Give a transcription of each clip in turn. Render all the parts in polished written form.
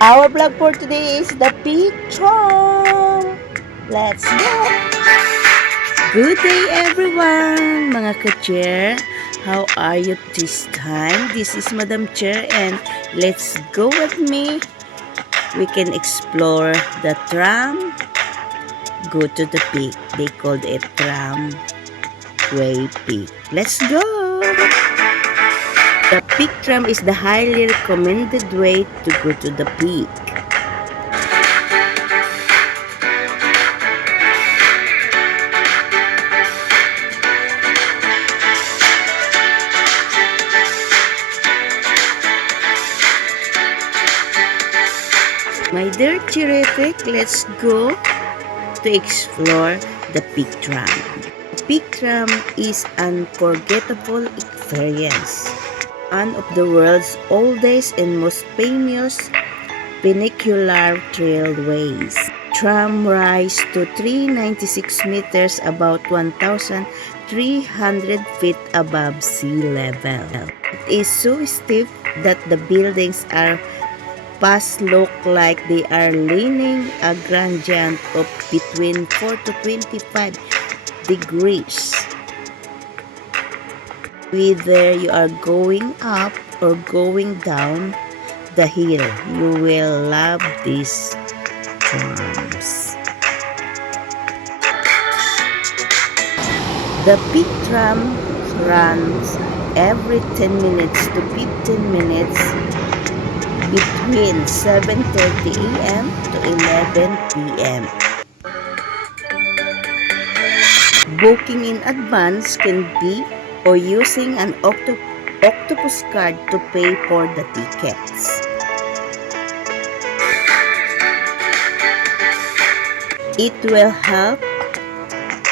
Our vlog for today is the picture. Let's go! Good day everyone, mga ka-chair. How are you this time? This is Madam Chair and let's go with me. We can explore the tram. Go to the peak. They called it tramway peak. Let's go! The peak tram is the highly recommended way to go to the peak. My dear Chiritic, let's go to explore the peak tram. The peak tram is an unforgettable experience. One of the world's oldest and most famous funicular trailways. Tram rise to 396 meters, about 1,300 feet above sea level. It is so steep that the buildings are past look like they are leaning a gradient of between 4 to 25 degrees. Whether you are going up or going down the hill, you will love these trams. The peak tram runs every 10 minutes to 15 minutes between 7:30 a.m. to 11 p.m. Booking in advance can be or using an octopus card to pay for the tickets. It will help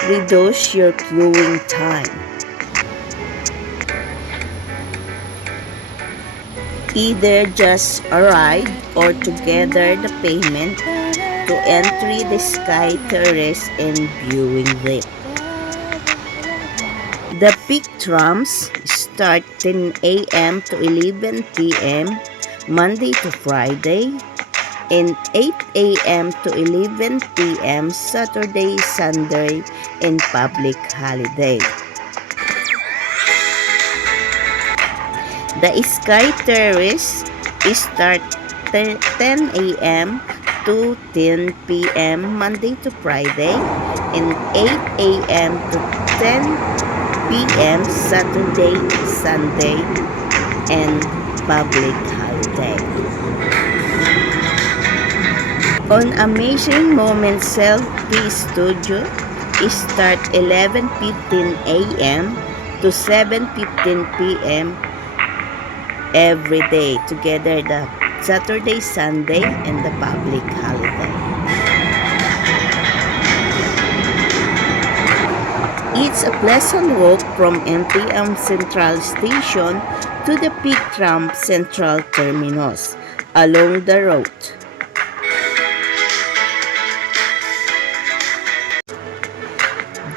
reduce your queuing time. Either just a ride or together the payment to entry the Sky Terrace and viewing deck. The peak trams start 10 a.m. to 11 p.m. Monday to Friday and 8 a.m. to 11 p.m. Saturday, Sunday, and public holiday. The Sky Terrace start 10 a.m. to 10 p.m. Monday to Friday and 8 a.m. to 10 p.m. Saturday, Sunday, and public holiday. On Amazing Moments Selfie Studio start 11:15 a.m. to 7:15 p.m. every day, together the Saturday, Sunday, and the public holiday. It's a pleasant walk from MTM Central Station to the Peak Tram Central Terminus along the road.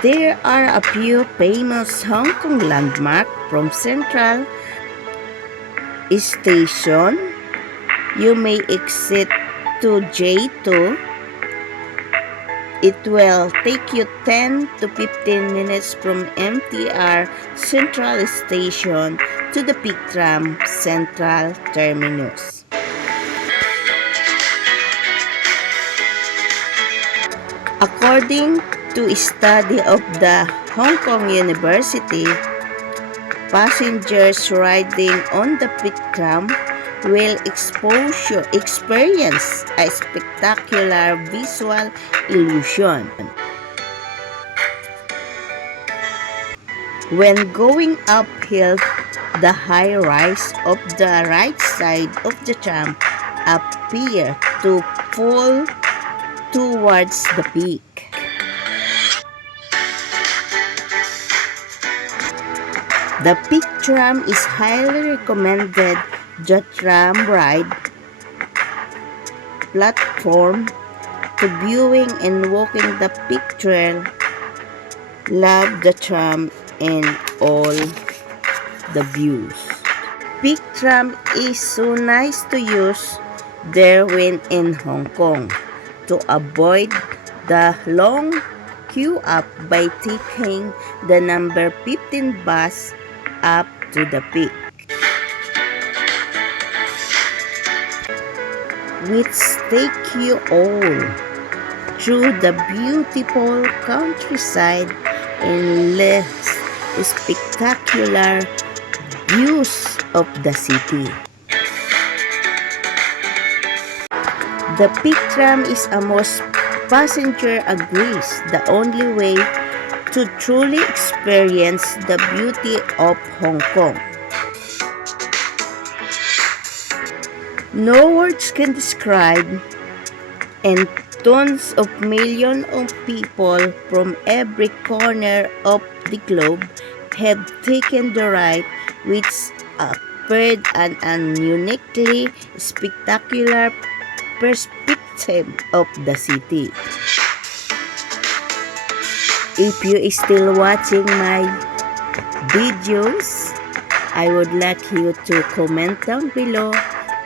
There are a few famous Hong Kong landmarks from Central Station. You may exit to J2. It will take you 10 to 15 minutes from MTR Central Station to the Peak Tram Central Terminus. According to a study of the Hong Kong University, passengers riding on the peak tram will experience a spectacular visual illusion. When going uphill, the high rise of the right side of the tram appear to fall towards the peak. The peak tram is highly recommended. The tram ride platform to viewing and walking the peak trail. Love the tram and all the views. Peak tram is so nice to use there when in Hong Kong to avoid the long queue up by taking the number 15 bus up to the peak, which take you all through the beautiful countryside and less spectacular views of the city. The peak tram is a most passenger agrees the only way to truly experience the beauty of Hong Kong. No words can describe, and tons of millions of people from every corner of the globe have taken the ride, which offered an uniquely spectacular perspective of the city. If you are still watching my videos, I would like you to comment down below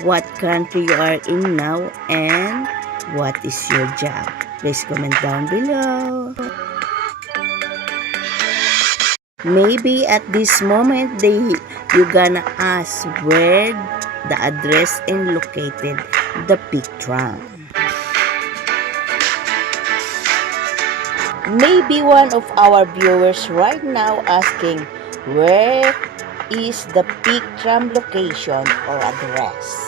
what country you are in now and what is your job. Please comment down below. Maybe at this moment you're gonna ask where the address and located the peak tram. Maybe one of our viewers right now asking where is the peak tram location or address.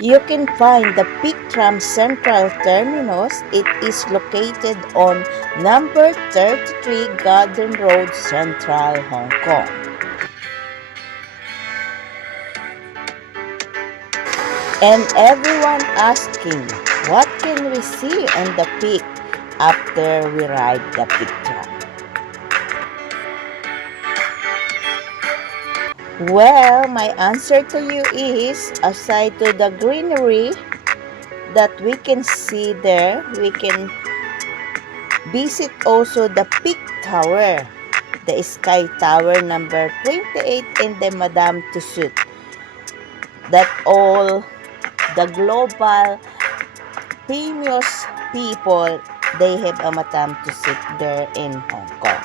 You can find the peak tram central terminus. It is located on number 33 Garden Road, Central Hong Kong. And everyone asking, what can we see on the peak after we ride the peak tram? Well, my answer to you is, aside to the greenery that we can see there, we can visit also the Peak Tower, the Sky Tower number 28 in the Madame Tussauds. That all the global famous people, they have a Madame Tussauds there in Hong Kong.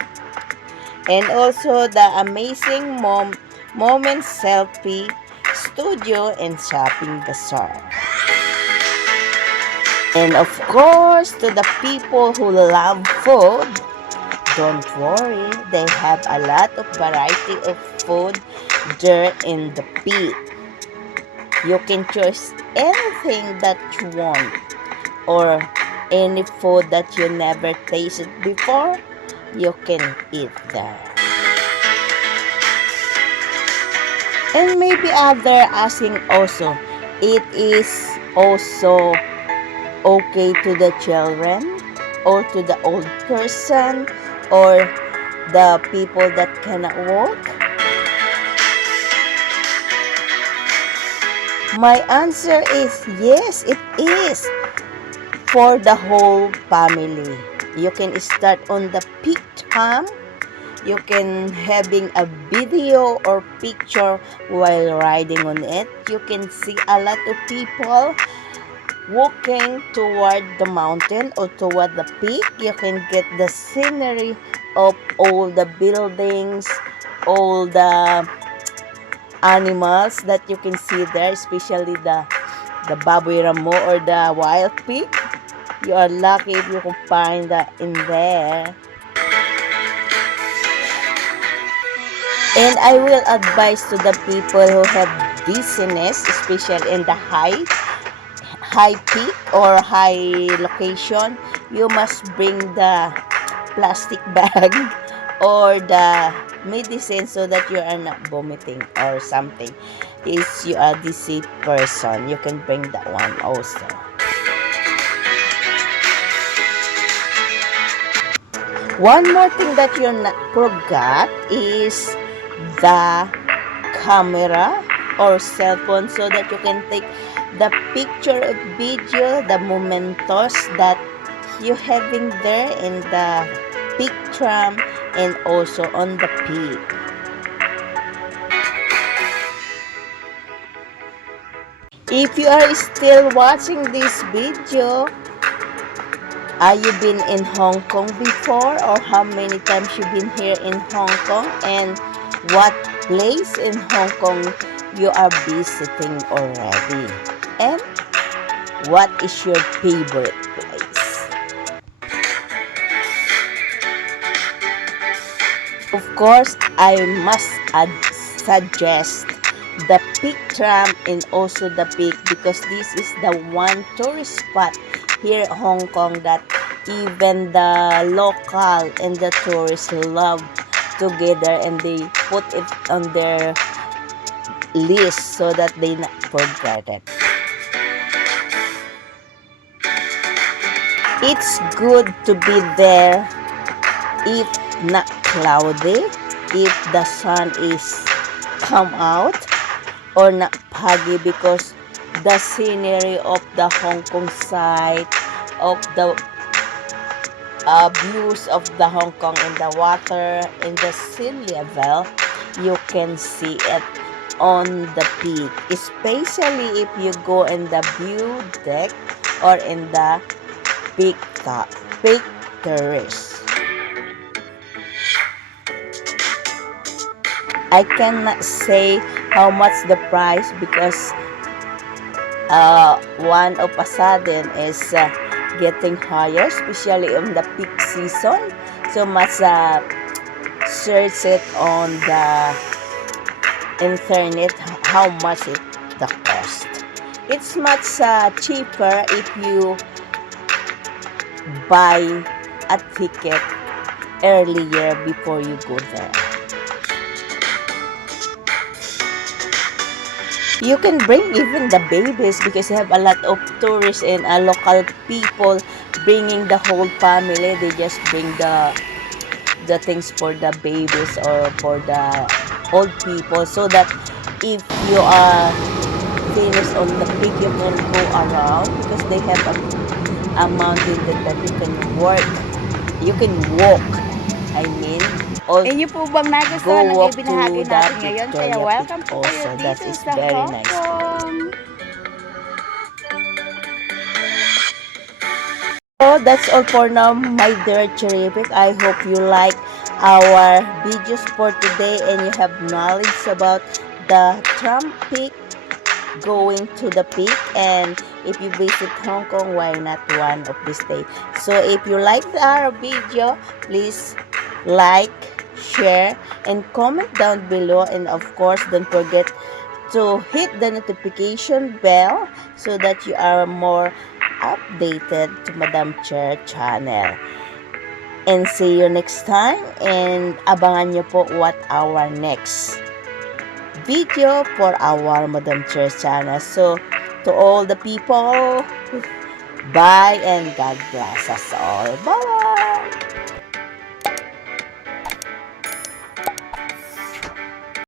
And also the amazing Moment Selfie Studio and Shopping Bazaar. And of course, to the people who love food, don't worry, they have a lot of variety of food there in the peak. You can choose anything that you want or any food that you never tasted before, you can eat there. And maybe other asking also, it is also okay to the children or to the old person or the people that cannot walk? My answer is yes, it is for the whole family. You can start on the peak tram. You can having a video or picture while riding on it. You can see a lot of people walking toward the mountain or toward the peak. You can get the scenery of all the buildings, all the animals that you can see there, especially the baboy ramo or the wild pig. You are lucky if you can find that in there. And I will advise to the people who have dizziness, especially in the high peak or high location, you must bring the plastic bag or the medicine so that you are not vomiting or something. If you are a dizzy person, you can bring that one also. One more thing that you not forgot is the camera or cell phone so that you can take the picture of video, the mementos that you having there in the peak tram and also on the peak. If you are still watching this video, are you been in Hong Kong before, or how many times you been here in Hong Kong, and what place in Hong Kong you are visiting already, and what is your favorite place? Of course, I must suggest the Peak Tram and also the Peak, because this is the one tourist spot here in Hong Kong that even the local and the tourists love together, and they put it on their list so that they not forget it. It's good to be there if not cloudy, if the sun is come out, or not foggy, because the scenery of the Hong Kong side, of the views of the Hong Kong in the water, in the sea level, you can see it on the peak, especially if you go in the view deck or in the peak terrace. I cannot say how much the price, because one of a sudden is getting higher, especially in the peak season. So must search it on the internet how much it the cost. It's much cheaper if you buy a ticket earlier before you go there. You can bring even the babies, because you have a lot of tourists and local people bringing the whole family. They just bring the things for the babies or for the old people, so that if you are finished on the peak, you can go around, because they have a mountain that you can walk, I mean, or Inyo po bang go nagustuhan ang walk to ibinahagi the natin ngayon? Kaya Victoria welcome Peak po kayo also. That dito is sa very Hong nice place. Kong. So that's all for now, my dear Cherubic. I hope you like our videos for today and you have knowledge about the Trump Peak, going to the peak, and if you visit Hong Kong, why not one of this day. So if you like our video, please like, share, and comment down below, and of course don't forget to hit the notification bell so that you are more updated to Madam Chair channel. And see you next time, and abangan nyo po what our next video for our Madam Chair channel. So to all the people, bye and God bless us all. Bye!